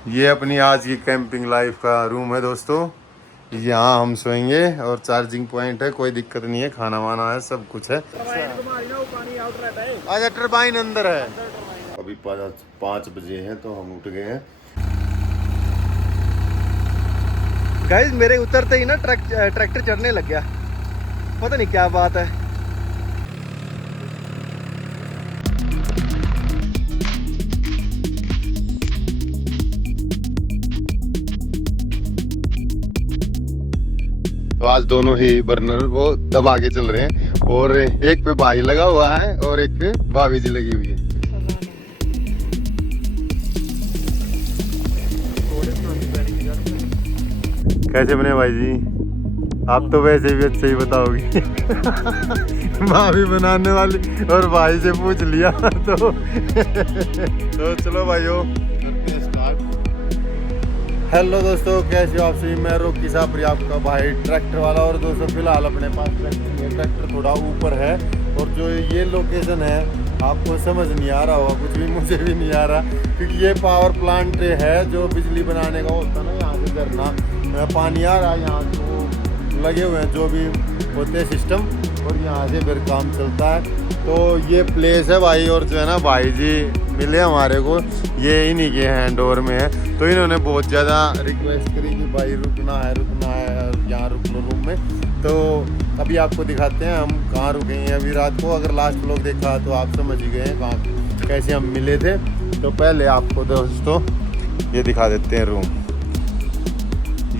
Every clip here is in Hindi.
ये अपनी आज की कैंपिंग लाइफ का रूम है दोस्तों। यहाँ हम सोएंगे और चार्जिंग पॉइंट है, कोई दिक्कत नहीं है, खाना वाना है, सब कुछ है। अच्छा टरबाइन अंदर है। अभी 5 बजे हैं तो हम उठ गए हैं। गाइस मेरे उतरते ही ना ट्रैक्टर चढ़ने लग गया, पता नहीं क्या बात है। तो आज दोनों ही बर्नर वो दबा के चल रहे हैं और एक पे भाई लगा हुआ है और एक पे भाभी जी लगी हुई है। कैसे बने भाई जी? आप तो वैसे भी अच्छे ही बताओगे। भाभी बनाने वाली और भाई से पूछ लिया तो चलो भाइयों करते हैं स्टार्ट। हेलो दोस्तों, कैसे हो आप सभी? मैं रोकी सापरी आपका भाई ट्रैक्टर वाला। और दोस्तों फिलहाल अपने पास ट्रैक्टर थोड़ा ऊपर है और जो ये लोकेशन है आपको समझ नहीं आ रहा होगा, कुछ भी मुझे भी नहीं आ रहा, क्योंकि ये पावर प्लांट है जो बिजली बनाने का होता है ना। यहाँ से झरना पानी आ रहा है, यहाँ तो लगे हुए हैं जो भी होते हैं सिस्टम, और यहाँ से फिर काम चलता है। तो ये प्लेस है भाई, और जो है ना भाई जी मिले हमारे को, ये इन्हीं के हैंड ओवर में है। तो इन्होंने बहुत ज़्यादा रिक्वेस्ट करी कि भाई रुकना है यहाँ रुक लो रूम में। तो अभी आपको दिखाते हैं हम कहाँ रुके हैं अभी रात को। अगर लास्ट व्लॉग देखा तो आप समझ ही गए हैं कहाँ कैसे हम मिले थे। तो पहले आपको दोस्तों ये दिखा देते हैं रूम।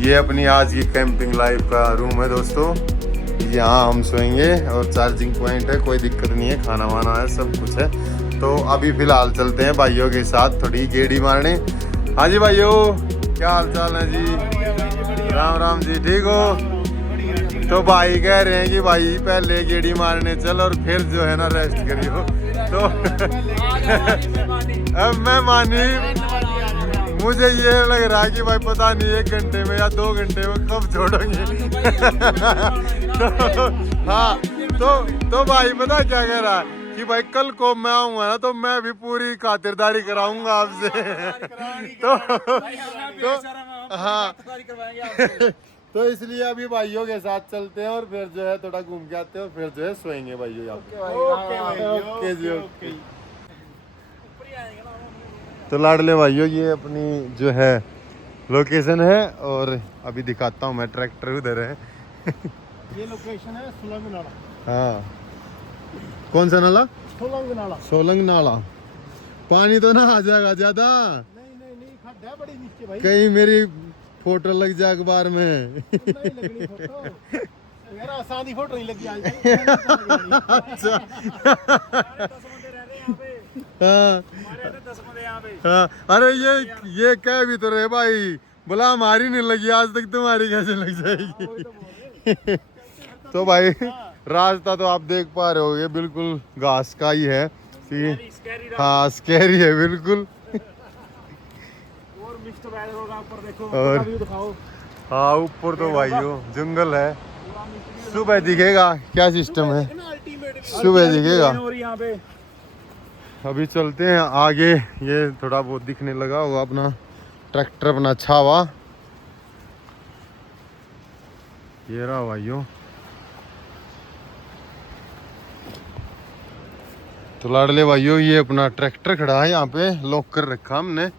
ये अपनी आज की कैंपिंग लाइफ का रूम है दोस्तों। यहाँ हम सोएंगे और चार्जिंग पॉइंट है, कोई दिक्कत नहीं है, खाना वाना है, सब कुछ है। तो अभी फिलहाल चलते हैं भाइयों के साथ थोड़ी गेड़ी मारने। हाँ जी भाइयों, क्या हाल चाल है जी? राम राम जी, ठीक हो? तो भाई कह रहे हैं कि भाई पहले गेड़ी मारने चल और फिर जो है ना रेस्ट करियो। तो अब मैं मानी, मुझे ये लग रहा है कि भाई पता नहीं 1 घंटे में या 2 घंटे में कब छोड़ोगे। तो हाँ, तो भाई पता क्या कह रहा है कि भाई कल को मैं आऊंगा ना तो मैं भी पूरी खातिरदारी कराऊंगा आपसे। तो हाँ तो इसलिए अभी भाइयों के साथ चलते हैं और फिर जो है थोड़ा घूम के आते हैं और फिर जो है सोएंगे भाइयों यहाँ पे। ओके जी, ओके। तो लाडले भाइयों ये अपनी जो है लोकेशन है, और अभी दिखाता हूँ मैं, ट्रैक्टर उधर है। ये लोकेशन है सोलंग नाला। हाँ, कौन सा नाला? सोलंग नाला। सोलंग नाला। पानी तो ना आ जाएगा ज्यादा? नहीं, खड्डा बड़ी नीचे भाई। कहीं मेरी फोटो लग जाए अखबार में। नहीं लगनी फोटो यार, आसानी फोटो नहीं लगी आज। अच्छा। हाँ हाँ, अरे ये कह भी तो रहे भाई, बोला हमारी नहीं लगी आज तक, तुम्हारी कैसे लग जाएगी? तो भाई रास्ता तो आप देख पा रहे होगे, बिल्कुल घास का ही है। हाँ स्कैरी है बिल्कुल। और मिक्स्ड वेदर होगा ऊपर, देखो और व्यू दिखाओ। हाँ ऊपर तो भाइयों जंगल है। सुबह दिखेगा क्या सिस्टम है, सुबह दिखेगा। और यहाँ पे अभी चलते हैं आगे, ये थोड़ा बहुत दिखने लगा होगा अपना ट्रैक्टर अपना छावा। ये रहा भाइयों। तो लाडले भाइयों ये अपना ट्रैक्टर खड़ा है यहाँ पे, लॉक कर रखा हमने।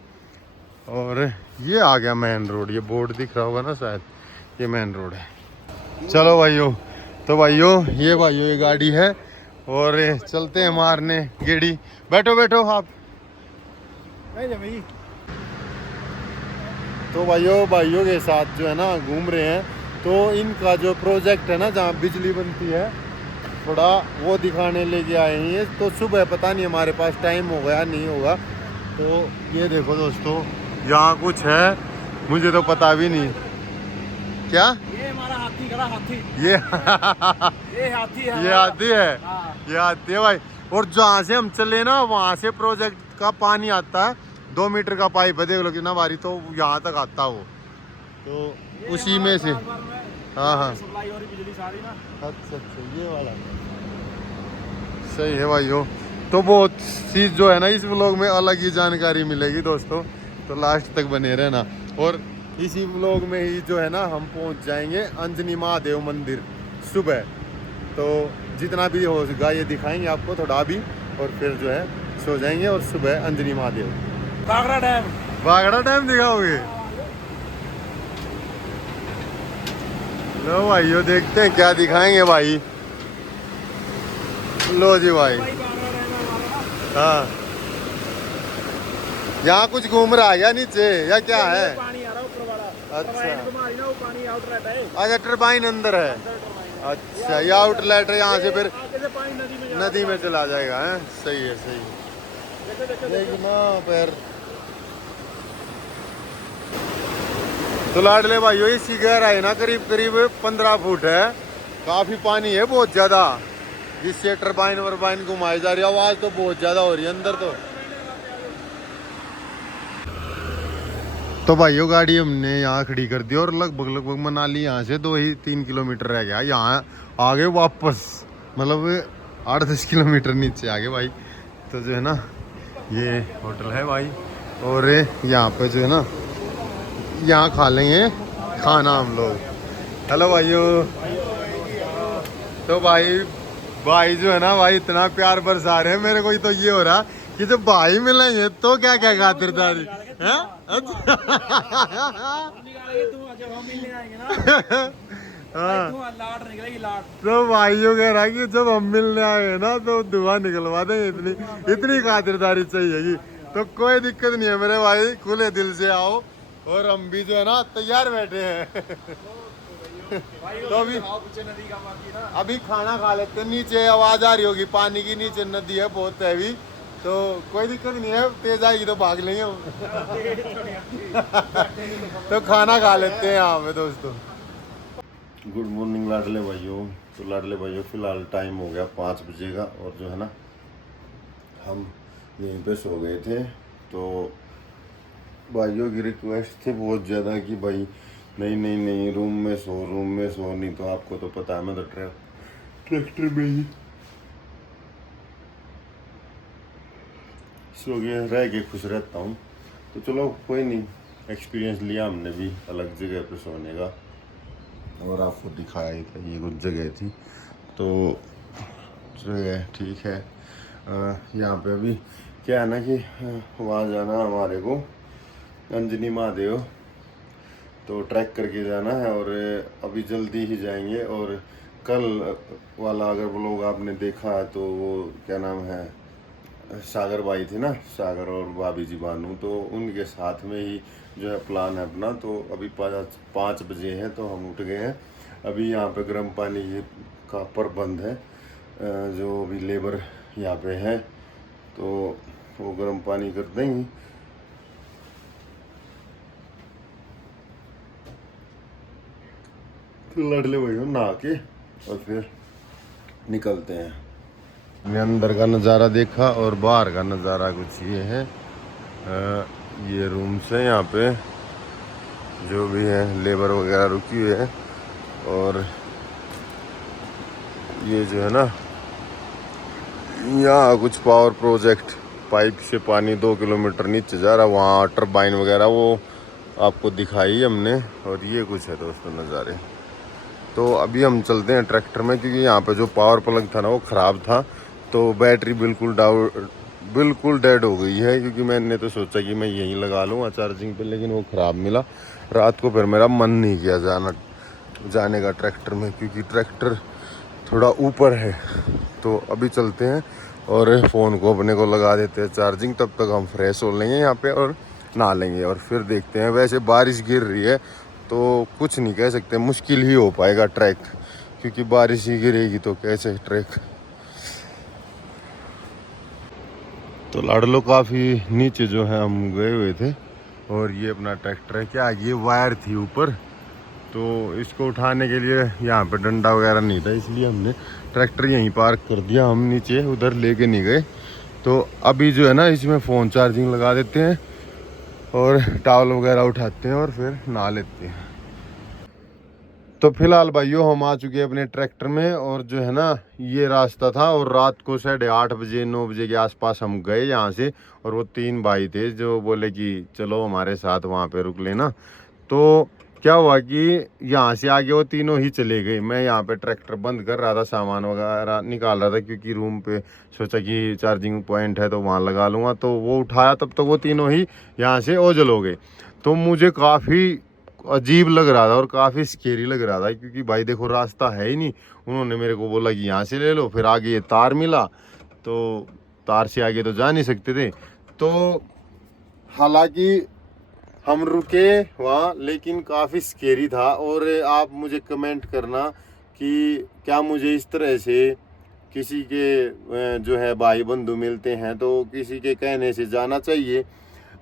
और ये आ गया मेन रोड, ये बोर्ड दिख रहा होगा ना शायद, ये मेन रोड है। चलो भाइयों, तो भाइयों ये गाड़ी है और चलते हैं मारने गेड़ी। बैठो बैठो आप। भाई तो भाइयों के साथ जो है ना घूम रहे हैं। तो इनका जो प्रोजेक्ट है ना जहाँ बिजली बनती है, थोड़ा वो दिखाने लेके आए हैं। तो सुबह पता नहीं हमारे पास टाइम होगा या नहीं होगा। तो ये देखो दोस्तों, यहाँ कुछ है, मुझे तो पता भी नहीं क्या। ये हमारा हाथी खड़ा, हाथी। ये हाथी है, ये हाथी है। हाँ। ये हाथी है भाई। और जहाँ से हम चले ना वहाँ से प्रोजेक्ट का पानी आता है, 2 मीटर का पाइप है, देख लो कितना भारी, तो यहाँ तक आता वो। तो उसी में से हाँ हाँ सप्लाई हो रही बिजली सारी ना। अच्छा ये वाला सही है भाइयों। तो बहुत चीज़ जो है ना इस व्लॉग में अलग ही जानकारी मिलेगी दोस्तों। तो लास्ट तक बने रहना। और इसी व्लॉग में ही जो है ना हम पहुंच जाएंगे अंजनी महादेव मंदिर सुबह। तो जितना भी होगा ये दिखाएंगे आपको थोड़ा अभी, और फिर जो है सो जाएंगे और सुबह अंजनी महादेव। बागड़ा डैम दिखाओगे? लो भाइयों देखते हैं क्या दिखाएंगे भाई। लो जी भाई। हाँ यहाँ कुछ घूम रहा है क्या नीचे या क्या है? पानी आ रहा ऊपर वाला। अच्छा वो पानी आउटलेट है। अच्छा टरबाइन अंदर है। अच्छा ये आउटलेट है, यहाँ से फिर नदी में चला जाएगा है। सही है सही है। देखना पैर तो लाडले भाइयों इसकी गहराई ना करीब करीब 15 फुट है। काफी पानी है बहुत ज्यादा, जिससे टरबाइन वरबाइन घुमाई जा रही है। आवाज तो बहुत ज्यादा हो रही है अंदर। तो भाइयों गाड़ी हमने यहाँ खड़ी कर दी और लगभग मनाली यहाँ से 2-3 किलोमीटर रह गया। यहाँ आ गए वापस, मतलब 8-10 किलोमीटर नीचे आ गए भाई। तो जो है ना ये होटल है भाई, और यहाँ पे जो है ना यहाँ खा लेंगे खाना हम लोग। हेलो भाइयों। तो भाई जो है ना भाई इतना प्यार बरसा रहे हैं मेरे को। तो ये हो रहा कि जब भाई मिलेंगे तो क्या क्या खातिरदारी है। तो भाइयों कह रहा कि जब हम मिलने आए ना तो दुआ निकलवा देंगे। इतनी खातिरदारी चाहिए। तो कोई दिक्कत नहीं है मेरे भाई, खुले दिल से आओ। और हम भी जो है ना तैयार बैठे हैं। तो अभी खाना खा लेते हैं। नीचे आवाज आ रही होगी पानी की, नीचे नदी है बहुत हैवी। तो कोई दिक्कत नहीं है, तेज आएगी तो भाग लेंगे हम। तो खाना खा लेते हैं यहाँ पे दोस्तों। गुड मॉर्निंग लाडले भाइयों। तो लाडले भाइयों फिलहाल टाइम हो गया 5 बजे का, और जो है ना हम यहीं पे सो गए थे। तो भाइयों की रिक्वेस्ट थी बहुत ज़्यादा कि भाई नहीं रूम में सो। नहीं तो आपको तो पता है मैं तो ट्रैक्टर में ही सो गया रह के खुश रहता हूँ। तो चलो कोई नहीं, एक्सपीरियंस लिया हमने भी अलग जगह पे सोने का, और आपको दिखाया ही था ये कुछ जगह थी। तो जगह ठीक है। यहाँ पे अभी क्या है ना कि वहाँ जाना हमारे को अंजनी महादेव, तो ट्रैक करके जाना है। और अभी जल्दी ही जाएंगे। और कल वाला अगर व्लॉग आपने देखा है तो वो क्या नाम है सागर भाई थी ना, सागर और भाभी जी बानू, तो उनके साथ में ही जो है प्लान है अपना। तो अभी 5 बजे हैं तो हम उठ गए हैं। अभी यहाँ पे गर्म पानी का प्रबंध है, जो अभी लेबर यहाँ पे है तो वो गर्म पानी कर देंगे। तो लड़ले भाई नहा के और फिर निकलते हैं। मैंने अंदर का नज़ारा देखा और बाहर का नज़ारा कुछ ये है। ये रूम्स है, यहाँ पे जो भी है लेबर वगैरह रुकी हुई है। और ये जो है ना यहाँ कुछ पावर प्रोजेक्ट, पाइप से पानी 2 किलोमीटर नीचे जा रहा है, वहाँ टरबाइन वगैरह वो आपको दिखाई हमने। और ये कुछ है दोस्तों नज़ारे। तो अभी हम चलते हैं ट्रैक्टर में, क्योंकि यहाँ पे जो पावर प्लग था ना वो ख़राब था। तो बैटरी बिल्कुल डेड हो गई है, क्योंकि मैंने तो सोचा कि मैं यहीं लगा लूँगा चार्जिंग पे, लेकिन वो ख़राब मिला। रात को फिर मेरा मन नहीं किया जाने का ट्रैक्टर में, क्योंकि ट्रैक्टर थोड़ा ऊपर है। तो अभी चलते हैं और फ़ोन को अपने को लगा देते हैं चार्जिंग। तब तक हम फ्रेश हो लेंगे यहाँ पे और नहा लेंगे, और फिर देखते हैं। वैसे बारिश गिर रही है तो कुछ नहीं कह सकते, मुश्किल ही हो पाएगा ट्रैक, क्योंकि बारिश ही गिरेगी तो कैसे ट्रैक। तो लाडलो काफ़ी नीचे जो है हम गए हुए थे, और ये अपना ट्रैक्टर है। क्या ये वायर थी ऊपर, तो इसको उठाने के लिए यहाँ पे डंडा वगैरह नहीं था, इसलिए हमने ट्रैक्टर यहीं पार्क कर दिया। हम नीचे उधर लेके नहीं गए। तो अभी जो है ना इसमें फ़ोन चार्जिंग लगा देते हैं और टॉवल वगैरह उठाते हैं और फिर नहा लेते हैं। तो फिलहाल भाइयों हम आ चुके हैं अपने ट्रैक्टर में, और जो है ना ये रास्ता था, और रात को 8:30 बजे 9 बजे के आसपास हम गए यहाँ से, और वो 3 भाई थे जो बोले कि चलो हमारे साथ वहाँ पे रुक लेना। तो क्या हुआ कि यहाँ से आगे वो तीनों ही चले गए, मैं यहाँ पे ट्रैक्टर बंद कर रहा था, सामान वगैरह निकाल रहा था, क्योंकि रूम पे सोचा कि चार्जिंग पॉइंट है तो वहाँ लगा लूँगा। तो वो उठाया, तब तक वो तीनों ही यहाँ से ओझल हो गए। तो मुझे काफ़ी अजीब लग रहा था और काफ़ी स्केरी लग रहा था, क्योंकि भाई देखो रास्ता है ही नहीं। उन्होंने मेरे को बोला कि यहाँ से ले लो, फिर आगे ये तार मिला, तो तार से आगे तो जा नहीं सकते थे। तो हालांकि हम रुके वहाँ, लेकिन काफ़ी स्केरी था। और आप मुझे कमेंट करना कि क्या मुझे इस तरह से किसी के जो है भाई बंधु मिलते हैं तो किसी के कहने से जाना चाहिए,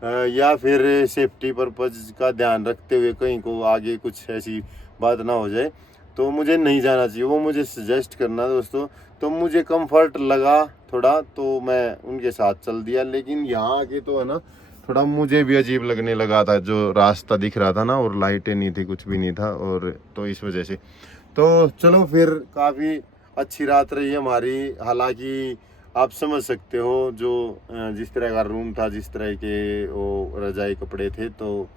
या फिर सेफ्टी पर्पज़ का ध्यान रखते हुए कहीं को आगे कुछ ऐसी बात ना हो जाए, तो मुझे नहीं जाना चाहिए। वो मुझे सजेस्ट करना दोस्तों। तो मुझे कंफर्ट लगा थोड़ा, तो मैं उनके साथ चल दिया। लेकिन यहाँ आके तो है ना थोड़ा मुझे भी अजीब लगने लगा था, जो रास्ता दिख रहा था ना, और लाइटें नहीं थी, कुछ भी नहीं था, और तो इस वजह से। तो चलो फिर काफ़ी अच्छी रात रही हमारी। हालांकि आप समझ सकते हो जो जिस तरह का रूम था, जिस तरह के वो रजाई कपड़े थे, तो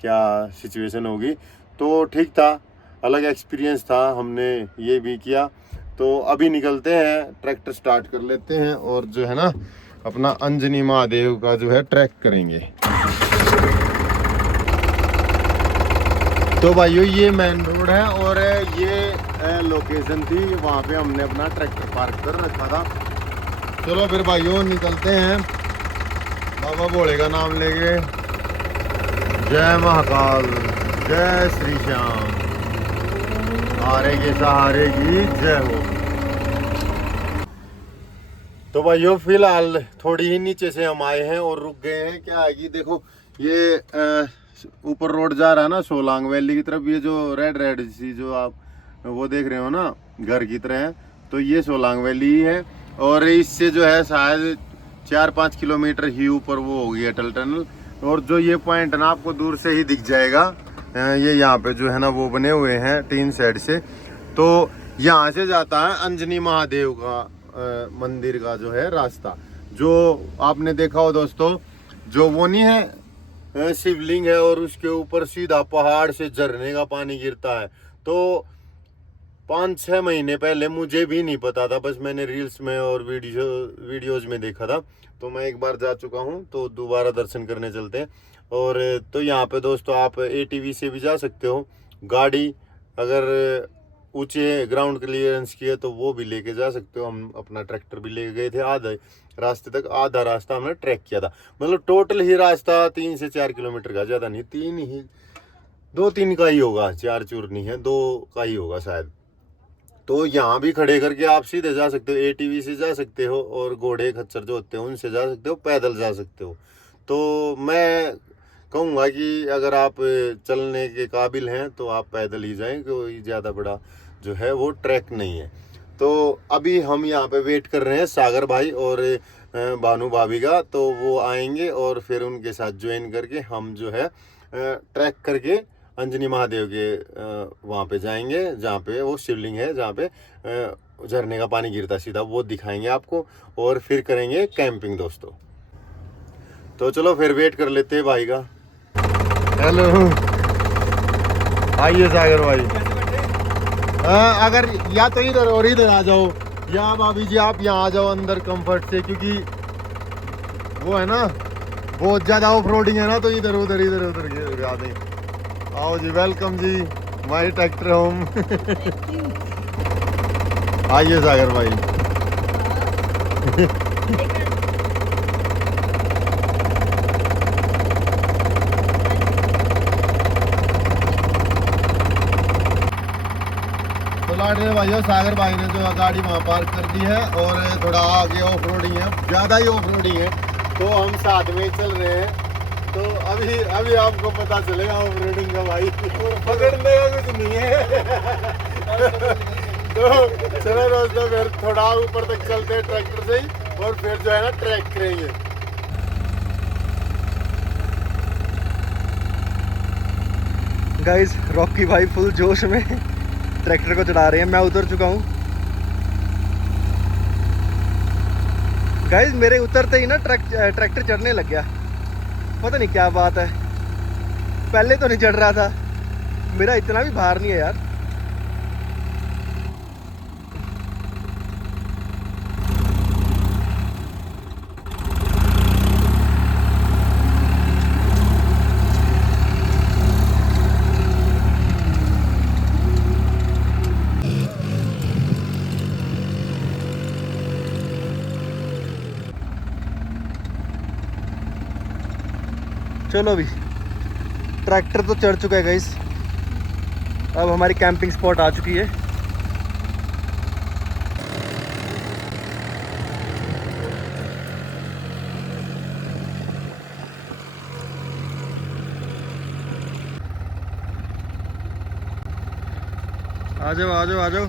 क्या सिचुएशन होगी। तो ठीक था, अलग एक्सपीरियंस था, हमने ये भी किया। तो अभी निकलते हैं, ट्रैक्टर स्टार्ट कर लेते हैं, और जो है ना अपना अंजनी महादेव का जो है ट्रैक करेंगे। तो भाइयों ये मेन रोड है, और ये लोकेशन थी, वहाँ पे हमने अपना ट्रैक्टर पार्क कर रखा था। चलो फिर भाइयों निकलते हैं, बाबा भोले का नाम लेके। जय महाकाल, जय श्री श्याम, हारे के सहारे की जय हो। तो भाइयों फिलहाल थोड़ी ही नीचे से हम आए हैं और रुक गए हैं। क्या है कि देखो ये ऊपर रोड जा रहा है ना सोलांग वैली की तरफ, ये जो रेड रेड सी जो आप वो देख रहे हो ना घर की तरह है, तो ये सोलांग वैली ही है। और इससे जो है शायद 4-5 किलोमीटर ही ऊपर वो होगी अटल टनल। और जो ये पॉइंट ना आपको दूर से ही दिख जाएगा, ये यहाँ पे जो है ना वो बने हुए हैं 3 साइड से। तो यहाँ से जाता है अंजनी महादेव का मंदिर का जो है रास्ता, जो आपने देखा हो दोस्तों, जो वो नहीं है शिवलिंग है, और उसके ऊपर सीधा पहाड़ से झरने का पानी गिरता है। तो 5-6 महीने पहले मुझे भी नहीं पता था, बस मैंने रील्स में और वीडियोज में देखा था। तो मैं एक बार जा चुका हूँ, तो दोबारा दर्शन करने चलते हैं। और तो यहाँ पे दोस्तों आप ATV से भी जा सकते हो, गाड़ी अगर ऊंचे ग्राउंड क्लियरेंस की है तो वो भी लेके जा सकते हो। हम अपना ट्रैक्टर भी लेके गए थे, आधे रास्ते तक, आधा रास्ता हमने ट्रैक किया था। मतलब टोटल ही रास्ता 3 से 4 किलोमीटर का, ज़्यादा नहीं, 2-3 का ही होगा, 4 चूर नहीं है, 2 का ही होगा शायद। तो यहाँ भी खड़े करके आप सीधे जा सकते हो, ATV से जा सकते हो, और घोड़े खच्चर जो होते हैं उनसे जा सकते हो, पैदल जा सकते हो। तो मैं कहूँगा कि अगर आप चलने के काबिल हैं तो आप पैदल ही जाएं, कोई ज़्यादा बड़ा जो है वो ट्रैक नहीं है। तो अभी हम यहाँ पे वेट कर रहे हैं सागर भाई और भानु भाभी का, तो वो आएंगे और फिर उनके साथ ज्वाइन करके हम जो है ट्रैक करके अंजनी महादेव के वहाँ पे जाएंगे, जहाँ पे वो शिवलिंग है, जहाँ पे झरने का पानी गिरता सीधा, वो दिखाएंगे आपको, और फिर करेंगे कैंपिंग दोस्तों। तो चलो फिर वेट कर लेते हैं भाई का। हेलो, आइए सागर भाई। अगर या तो इधर और इधर आ जाओ, या भाभी जी आप यहाँ आ जाओ अंदर कंफर्ट से, क्योंकि वो है ना बहुत ज़्यादा ऑफ रोडिंग है ना, तो इधर उधर आ दें। आओ जी, वेलकम जी माय ट्रैक्टर होम। आइए सागर भाई। तो लाडले भाइयों, सागर भाई ने जो गाड़ी वहाँ पार्क कर दी है, और थोड़ा आगे ऑफ रोडिंग है, ज़्यादा ही ऑफ रोडिंग है, तो हम साथ में चल रहे हैं। तो अभी आपको पता चलेगा ऑफ रोडिंग का भाई, पकड़ने का कुछ नहीं है। तो चलो दोस्तों फिर थोड़ा ऊपर तक चलते हैं ट्रैक्टर से ही, और फिर जो है ना ट्रैक करेंगे। गाइस रॉकी भाई फुल जोश में ट्रैक्टर को चला रहे हैं। मैं उतर चुका हूँ गाइस। मेरे उतरते ही ना ट्रैक्टर चढ़ने लग गया, पता नहीं क्या बात है। पहले तो नहीं चढ़ रहा था, मेरा इतना भी भार नहीं है यार। चलो अभी ट्रैक्टर तो चढ़ चुका है गाइस। अब हमारी कैंपिंग स्पॉट आ चुकी है। आ जाओ आ जाओ आ जाओ।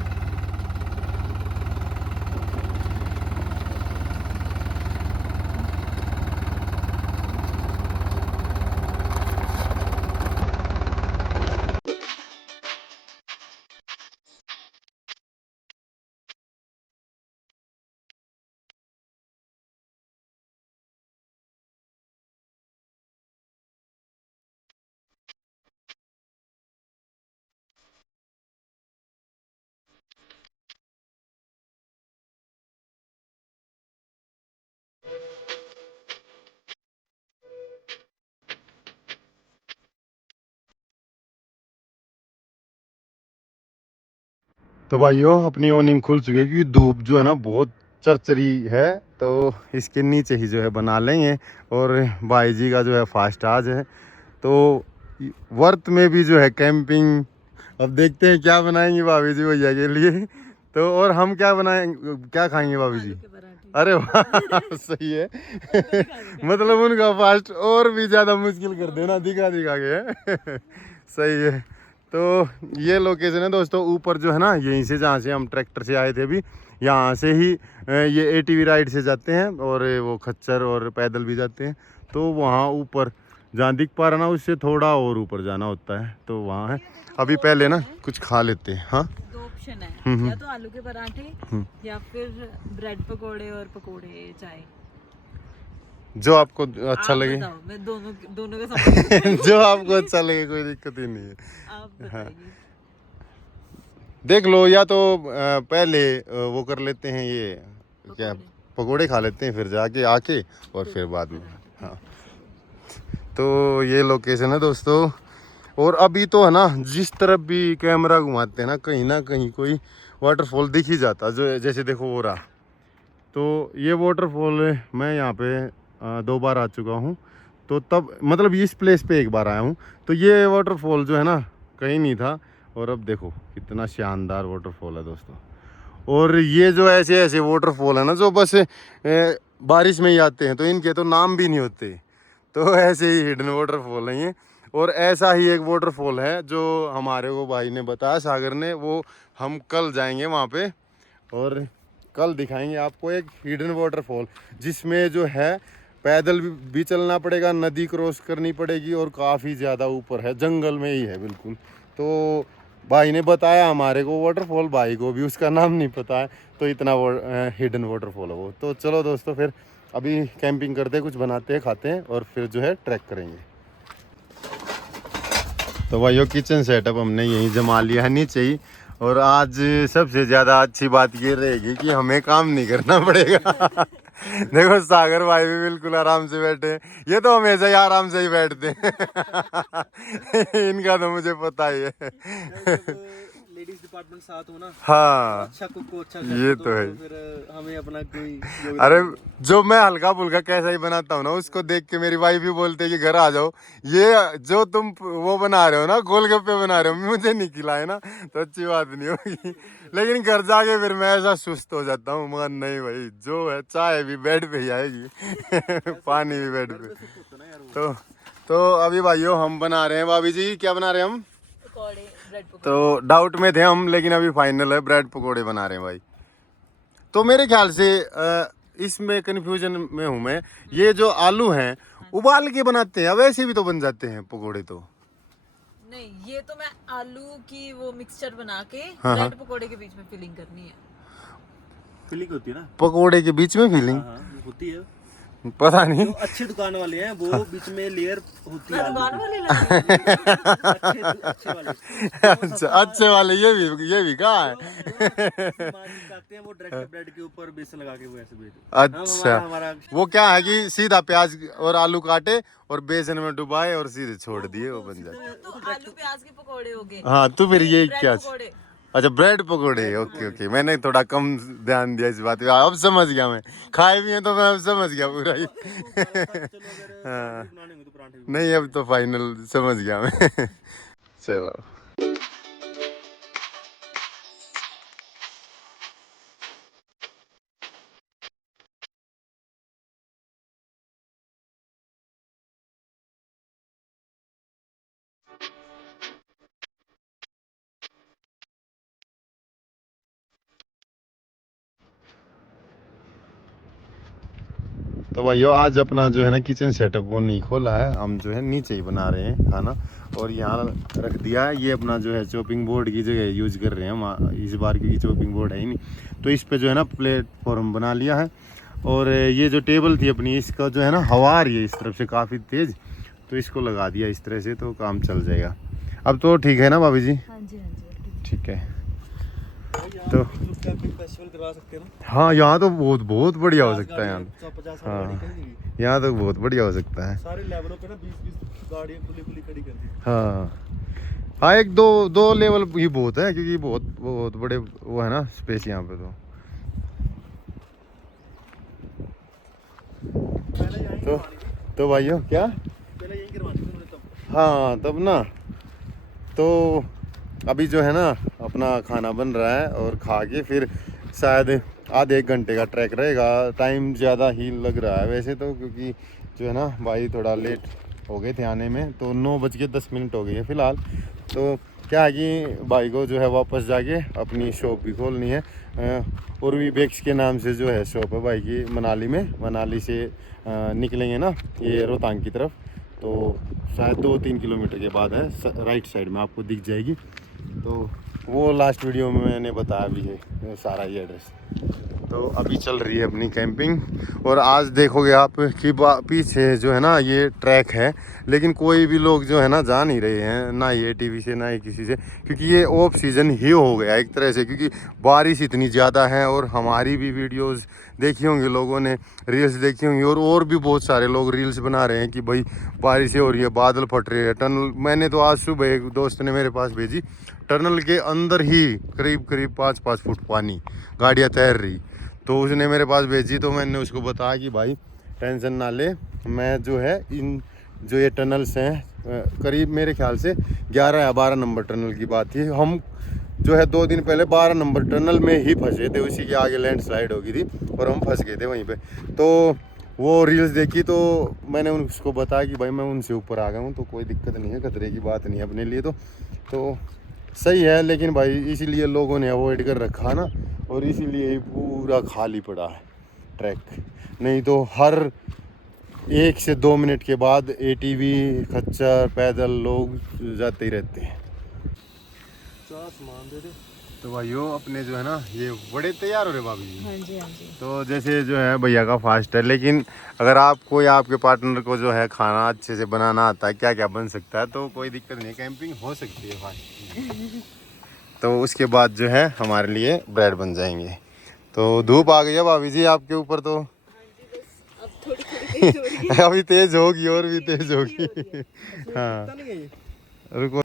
तो भाइयों अपनी ओनिंग खुल चुकी है क्योंकि धूप जो है ना बहुत चरचरी है, तो इसके नीचे ही जो है बना लेंगे। और भाई जी का जो है फास्ट आज है, तो वर्त में भी जो है कैंपिंग। अब देखते हैं क्या बनाएंगे भाभी जी भैया के लिए। तो और हम क्या बनाएंगे, क्या खाएंगे भाभी जी? अरे वाह सही है मतलब उनका फास्ट और भी ज़्यादा मुश्किल कर देना दिखा दिखा के सही है। तो ये लोकेशन है दोस्तों, ऊपर जो है ना यहीं से जहाँ से हम ट्रैक्टर से आए थे अभी, यहाँ से ही ये एटीवी राइड से जाते हैं और वो खच्चर और पैदल भी जाते हैं। तो वहाँ ऊपर जहाँ दिख पा रहा ना उससे थोड़ा और ऊपर जाना होता है, तो वहाँ है। अभी पहले ना कुछ खा लेते हैं। हाँ दो ऑप्शन है, या तो आलू के पराठे या फिर ब्रेड पकोड़े और पकोड़े चाय, जो आपको अच्छा लगे। मैं दोनों का समझ जो आपको अच्छा लगे, कोई दिक्कत ही नहीं है। आप बताइए। देख लो, या तो पहले वो कर लेते हैं, ये क्या पकोड़े खा लेते हैं, फिर जाके आके और फिर बाद में। हाँ तो ये लोकेशन है दोस्तों। और अभी तो है ना जिस तरफ भी कैमरा घुमाते हैं ना कहीं कोई वाटरफॉल दिख ही जाता, जो जैसे देखो वो रहा। तो ये वाटरफॉल मैं यहाँ पे 2 बार आ चुका हूँ, तो तब मतलब इस प्लेस पे 1 बार आया हूँ। तो ये वाटरफॉल जो है ना कहीं नहीं था, और अब देखो कितना शानदार वाटरफॉल है दोस्तों। और ये जो ऐसे ऐसे वाटरफॉल है ना जो बस बारिश में ही आते हैं, तो इनके तो नाम भी नहीं होते, तो ऐसे ही हिडन वाटरफॉल है ये। और ऐसा ही एक वाटरफॉल है जो हमारे को भाई ने बताया, सागर ने, वो हम कल जाएंगे वहाँ पे और कल दिखाएंगे आपको एक हिडन वाटरफॉल, जिसमें जो है पैदल भी चलना पड़ेगा, नदी क्रॉस करनी पड़ेगी और काफ़ी ज़्यादा ऊपर है, जंगल में ही है बिल्कुल। तो भाई ने बताया हमारे को वाटरफॉल, भाई को भी उसका नाम नहीं पता है, तो इतना हिडन वाटरफॉल है वो। तो चलो दोस्तों फिर अभी कैंपिंग करते हैं, कुछ बनाते हैं, खाते हैं और फिर जो है ट्रैक करेंगे। तो भाइयों किचन सेटअप हमने यहीं जमा लिया है नीचे ही। और आज सबसे ज़्यादा अच्छी बात ये रहेगी कि हमें काम नहीं करना पड़ेगा देखो सागर भाई भी बिल्कुल आराम से बैठे हैं, ये तो हमेशा ही आराम से ही बैठते हैं इनका तो मुझे पता ही है लेडीज डिपार्टमेंट साथ हो ना। हाँ अच्छा कुक को अच्छा ये तो है। फिर हमें अपना कोई अरे जो मैं हल्का फुल्का कैसा ही बनाता हूँ ना, उसको देख के मेरी वाइफ भी बोलते है कि घर आ जाओ, ये जो तुम वो बना रहे हो ना, गोलगप्पे बना रहे हो, मुझे नहीं खिलाए ना तो अच्छी बात नहीं होगी। लेकिन घर जाके फिर मैं ऐसा सुस्त हो जाता हूँ, मगर नहीं भाई जो है चाय भी बेड पे ही आएगी पानी भी बेड पे। तो अभी भाइयों हम बना रहे हैं, भाभी जी क्या बना रहे हैं हम? पकोड़े, ब्रेड पकोड़े। तो डाउट में थे हम, लेकिन अभी फाइनल है, ब्रेड पकोड़े बना रहे हैं भाई। तो मेरे ख्याल से इसमें कन्फ्यूजन में हूँ मैं, ये जो आलू हैं उबाल के बनाते हैं, वैसे भी तो बन जाते हैं पकोड़े तो? नहीं, ये तो मैं आलू की वो मिक्सचर बना के हाँ, ब्रेड पकोड़े के बीच में फिलिंग करनी है। फीलिंग होती है ना। पकोड़े के बीच में फीलिंग हाँ होती है। पता नहीं। जो अच्छे दुकान वाले हैं वो बीच में लेयर होती है आलू दुकान की। वाले लगे अच्छे वाले अच्छा, अच्छे वाले ये भी कहाँ है? सामान निकालते हैं वो डायरेक्ट ब्रेड के ऊपर बेसन लगा के वो ऐसे बेच। अच्छा, हमारा वो क्या है कि सीधा प्याज और आलू काटे और बेसन में डुबाए और सीधे छोड़ दिए, वो बन जाते। तो आलू प्याज के पकोड़े हो गए। हाँ, तो फिर ये ब्रेड क्या? पकोड़े। अच्छा, ब्रेड पकोड़े। ओके ओके, मैंने थोड़ा कम ध्यान दिया इस बात पे, अब समझ गया मैं। खाए भी हैं तो मैं अब समझ गया पूरा ही। हाँ, बनाने होंगे तो परांठे भी। नहीं अब तो फाइनल समझ गया मैं। चलो, तो भाइयों आज अपना जो है ना किचन सेटअप वो नहीं खोला है, हम जो है नीचे ही बना रहे हैं खाना। और यहाँ रख दिया है, ये अपना जो है चॉपिंग बोर्ड की जगह यूज कर रहे हैं हम इस बार, क्योंकि चॉपिंग बोर्ड है ही नहीं। तो इस पे जो है ना प्लेटफॉर्म बना लिया है। और ये जो टेबल थी अपनी, इसका जो है ना हवा आ रही है इस तरफ से काफ़ी तेज़, तो इसको लगा दिया इस तरह से, तो काम चल जाएगा। अब तो ठीक है ना भाभी जी? हाँ जी, हाँ जी। ठीक है। तो कैंपिंग फेस्टिवल करवा सकते हैं ना। हाँ, यहाँ तो बहुत बढ़िया हो सकता है यहाँ। 50 हाँ। गाड़ी करेंगे। यहाँ तो बहुत बढ़िया हो सकता है। सारे लेवलों पे ना 20 गाड़ियां खुली खड़ी कर दी। हाँ हाँ, एक दो लेवल ही बहुत है, क्योंकि बहुत बड़े वो है ना स्पेस यहाँ पे। तो भाइयों क्या? पहले यही करवानी थी उन्होंने तब। हाँ तब ना। तो अभी जो है ना अपना खाना बन रहा है, और खा के फिर शायद आधे एक घंटे का ट्रैक रहेगा। टाइम ज़्यादा ही लग रहा है वैसे तो, क्योंकि जो है ना भाई थोड़ा लेट हो गए थे आने में, तो 9:10 हो गई है फ़िलहाल। तो क्या है कि भाई को जो है वापस जाके अपनी शॉप भी खोलनी है। उर्वी बेक्स के नाम से जो है शॉप है भाई की, मनाली में। मनाली से निकलेंगे ना ये रोहतांग की तरफ, तो शायद 2-3 किलोमीटर के बाद है, राइट साइड में आपको दिख जाएगी। तो वो लास्ट वीडियो में मैंने बताया भी है सारा ये एड्रेस। तो अभी चल रही है अपनी कैंपिंग। और आज देखोगे आप कि पीछे जो है ना ये ट्रैक है, लेकिन कोई भी लोग जो है ना जा नहीं रहे हैं, ना ये टीवी से ना ही किसी से, क्योंकि ये ऑफ सीज़न ही हो गया एक तरह से, क्योंकि बारिश इतनी ज़्यादा है। और हमारी भी वीडियोस देखी होंगी लोगों ने, रील्स देखी होंगी, और भी बहुत सारे लोग रील्स बना रहे हैं कि भाई बारिशें हो रही है, बादल फट रहे हैं। टनल, मैंने तो आज सुबह एक दोस्त ने मेरे पास भेजी, टनल के अंदर ही करीब 5-5 फुट पानी, गाड़ियाँ तैर रही। तो उसने मेरे पास भेजी, तो मैंने उसको बताया कि भाई टेंशन ना ले, मैं जो है इन जो ये टनल्स हैं करीब मेरे ख्याल से 11 या 12 नंबर टनल की बात थी। हम जो है 2 दिन पहले 12 नंबर टनल में ही फंसे थे, उसी के आगे लैंडस्लाइड हो गई थी और हम फंस गए थे वहीं पे। तो वो रील्स देखी, तो मैंने उसको बताया कि भाई मैं उनसे ऊपर आ गया हूँ, तो कोई दिक्कत नहीं है, खतरे की बात नहीं है अपने लिए। तो सही है, लेकिन भाई इसीलिए लोगों ने अवॉइड कर रखा ना, और इसीलिए ही पूरा खाली पड़ा है ट्रैक। नहीं तो हर 1 से 2 मिनट के बाद ATV, खच्चर, पैदल लोग जाते ही रहते हैं। सामान दे दे। तो भाइयों अपने जो है ना ये बड़े तैयार हो रहे भाभी जी। हाँ जी, हाँ जी। तो जैसे जो है भैया का फास्ट है, लेकिन अगर आपको या आपके पार्टनर को जो है खाना अच्छे से बनाना आता है, क्या क्या बन सकता है, तो कोई दिक्कत नहीं, कैंपिंग हो सकती है फास्ट। तो उसके बाद जो है हमारे लिए ब्रेड बन जाएंगे। तो धूप आ गई है भाभी जी आपके ऊपर, तो अब थोड़ी तेज हो रही है। अभी तेज होगी और भी तेज होगी। हाँ रुको।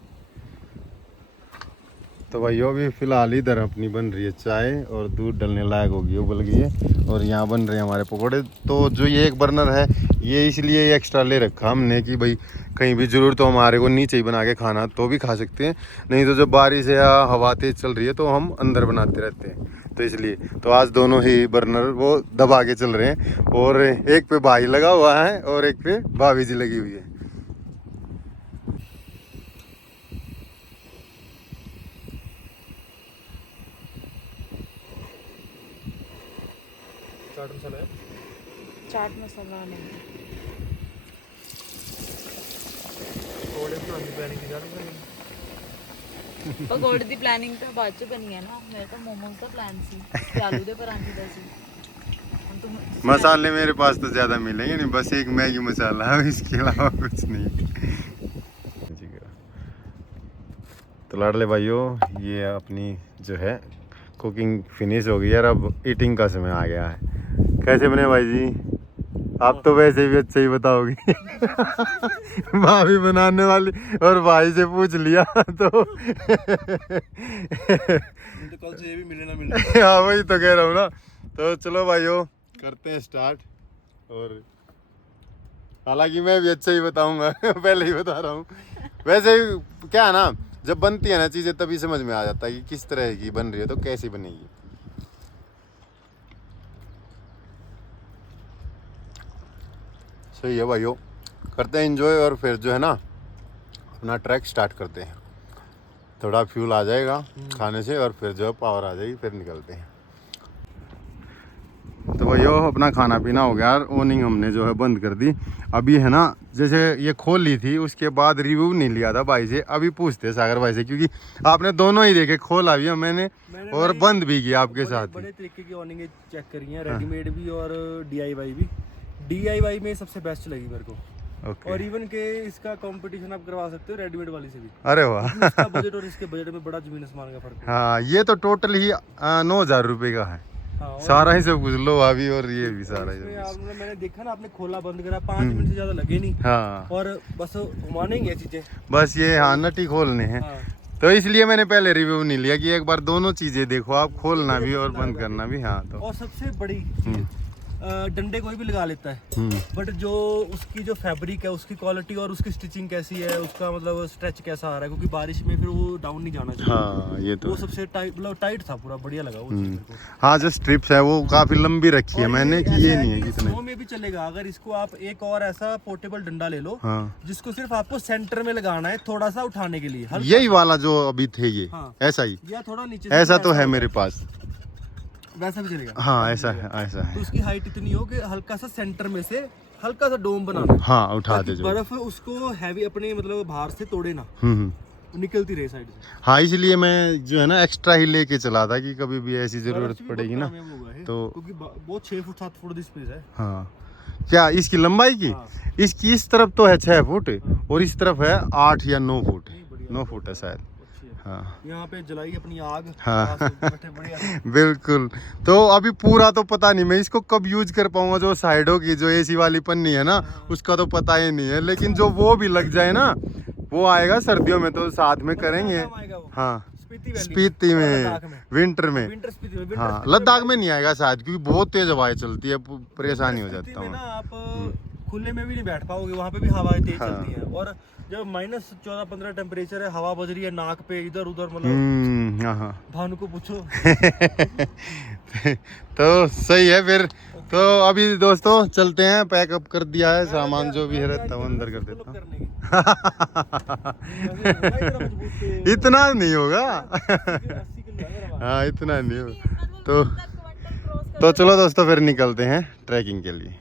तो भाइयों अभी फ़िलहाल इधर अपनी बन रही है चाय, और दूध डलने लायक होगी, उबल गई है। और यहाँ बन रहे हैं हमारे पकोड़े। तो जो ये एक बर्नर है, ये इसलिए एक्स्ट्रा ले रखा हमने कि भाई कहीं भी ज़रूरत तो हमारे को नीचे ही बना के खाना तो भी खा सकते हैं, नहीं तो जब बारिश या हवा तेज चल रही है तो हम अंदर बनाते रहते हैं। तो इसलिए तो आज दोनों ही बर्नर वो दबा के चल रहे हैं, और एक पे भाई लगा हुआ है और एक पे भाभी जी लगी हुई है। चाट मसाला है। चाट मसाला नहीं, पकौड़े बनाने की प्लानिंग की जा रही है। ਪਕੌੜੇ ਦੀ ਪਲੈਨਿੰਗ ਤਾਂ ਬਾਅਦ ਚ ਬਣੀ ਹੈ ਨਾ ਮੇਰੇ ਤਾਂ ਮੋਮੋਸ ਦਾ ਪਲਾਨ ਸੀ ਤੇ ਆਲੂ ਦੇ ਪਰਾਂਠੇ ਦਾ ਸੀ ਹੁਣ ਤੂੰ मसाले मेरे पास तो ज़्यादा मिलेंगे नहीं, बस एक मैगी मसाला है, इसके अलावा कुछ नहीं। तो लाडले भाइयों, ये अपनी जो है कुकिंग फिनिश हो गई है, अब ईटिंग का समय आ गया है। कैसे बने भाई जी? आप तो वैसे भी अच्छा ही बताओगे। भाभी बनाने वाली और भाई से पूछ लिया तो कल से ये भी मिले ना मिले। हाँ वही तो कह रहा हूँ ना। तो चलो भाइयों करते हैं स्टार्ट। और हालांकि मैं भी अच्छा ही बताऊंगा, पहले ही बता रहा हूँ। वैसे क्या है ना, जब बनती है ना चीज़ें तभी समझ में आ जाता है कि किस तरह की बन रही है तो कैसी बनेगी। सही है भाइयों, करते हैं एंजॉय और फिर जो है ना अपना ट्रैक स्टार्ट करते हैं। थोड़ा फ्यूल आ जाएगा खाने से और फिर जो है पावर आ जाएगी, फिर निकलते हैं। तो भैया अपना खाना पीना हो गया, ओनिंग हमने जो है बंद कर दी। अभी है ना, जैसे ये खोल ली थी उसके बाद रिव्यू नहीं लिया था भाई से, अभी पूछते सागर भाई से, क्योंकि आपने दोनों ही देखे, खोला भी मैंने और बंद भी किया आपके साथ। बड़े तरीके की ऑनिंग चेक करी है, रेडीमेड भी और डीआईवाई भी। डीआईवाई में सबसे बेस्ट लगी मेरे को। ओके। और इवन के इसका कंपटीशन आप करवा सकते हो रेडीमेड वाली से भी। अरे वाह। इसका बजट और इसके बजट में बड़ा जमीन आसमान का फर्क है। हाँ, ये तो टोटल ही 9,000 रुपये का है। हाँ, और सारा ही सब कुछ लो अभी, और ये भी सारा ही इसमें सब कुछ। मैंने देखा ना, आपने खोला बंद करा, 5 मिनट से ज्यादा लगे नहीं। हाँ और बस घुमाने ही है चीजें। बस ये, हाँ नटी खोलने हैं। हाँ। तो इसलिए मैंने पहले रिव्यू नहीं लिया कि एक बार दोनों चीजें देखो आप, खोलना भी और बंद करना भी। हाँ तो और सबसे बड़ी चीज, डंडे कोई भी लगा लेता है, बट जो उसकी जो फैब्रिक है उसकी क्वालिटी और उसकी स्टिचिंग कैसी है, उसका मतलब स्ट्रेच कैसा आ रहा है, क्योंकि बारिश में फिर वो डाउन नहीं जाना चाहिए। हाँ ये तो वो सबसे टाइट, मतलब टाइट था पूरा, बढ़िया लगा वो चीज़ मेरे को। हाँ, जो स्ट्रिप्स है वो काफी लंबी रखी है और मैंने, कि ये नहीं है कि इतने। स्नो में भी चलेगा अगर इसको आप एक और ऐसा पोर्टेबल डंडा ले लो, हाँ, जिसको सिर्फ आपको सेंटर में लगाना है, थोड़ा सा उठाने के लिए हल्का, यही वाला जो अभी थे ये। हाँ। ऐसा ही, या थोड़ा नीचे से ऐसा तो है मेरे पास। वैसा भी चलेगा। हाँ ऐसा है, ऐसा तो है। उसकी हाइट इतनी हो कि हल्का सा सेंटर में से हल्का सा डोम बनाना, हाँ उठा दे ताकि जो। बर्फ उसको हैवी अपने मतलब बाहर से तोड़े ना, निकलती रहे साइड से। हाँ, इसलिए मैं जो है ना एक्स्ट्रा ही लेके चला था कि कभी भी ऐसी जरूरत पड़ेगी ना तो। क्योंकि बहुत 6 फुट 7 फुट की स्पेस है। हाँ, क्या इसकी लंबाई की? हाँ। इसकी इस तरफ तो है 6 फुट और इस तरफ है 8 या 9 फुट। 9 फुट है शायद। अच्छी है। हाँ यहाँ पे जलाई अपनी आग। हाँ। पास में बैठे बढ़िया। बिल्कुल। तो अभी पूरा तो पता नहीं मैं इसको कब यूज कर पाऊंगा। जो साइडों की जो एसी वाली पन्नी है ना, उसका तो पता ही नहीं है, लेकिन जो वो भी लग जाए ना, वो आएगा सर्दियों में तो साथ में करेंगे। हाँ, स्पीति में, विंटर में। विंटर स्पीति में, विंटर हाँ, स्पीति में लद्दाख में नहीं आएगा शायद, क्योंकि बहुत तेज हवाएं चलती है, परेशानी हो स्पीति जाता में ना हूँ। आप खुले में भी नहीं बैठ पाओगे, वहाँ पे भी हवाएं तेज हाँ। चलती हैं। और जब -14-15 टेम्परेचर है, हवा बज रही है नाक पे इधर उधर, मतलब हाँ। भानु को पूछो। तो सही है फिर। तो अभी दोस्तों चलते हैं, पैकअप कर दिया है सामान, जो भी है रहता है वो अंदर कर देता हूँ। इतना नहीं होगा। हाँ इतना नहीं होगा। तो चलो दोस्तों फिर निकलते हैं ट्रैकिंग के लिए।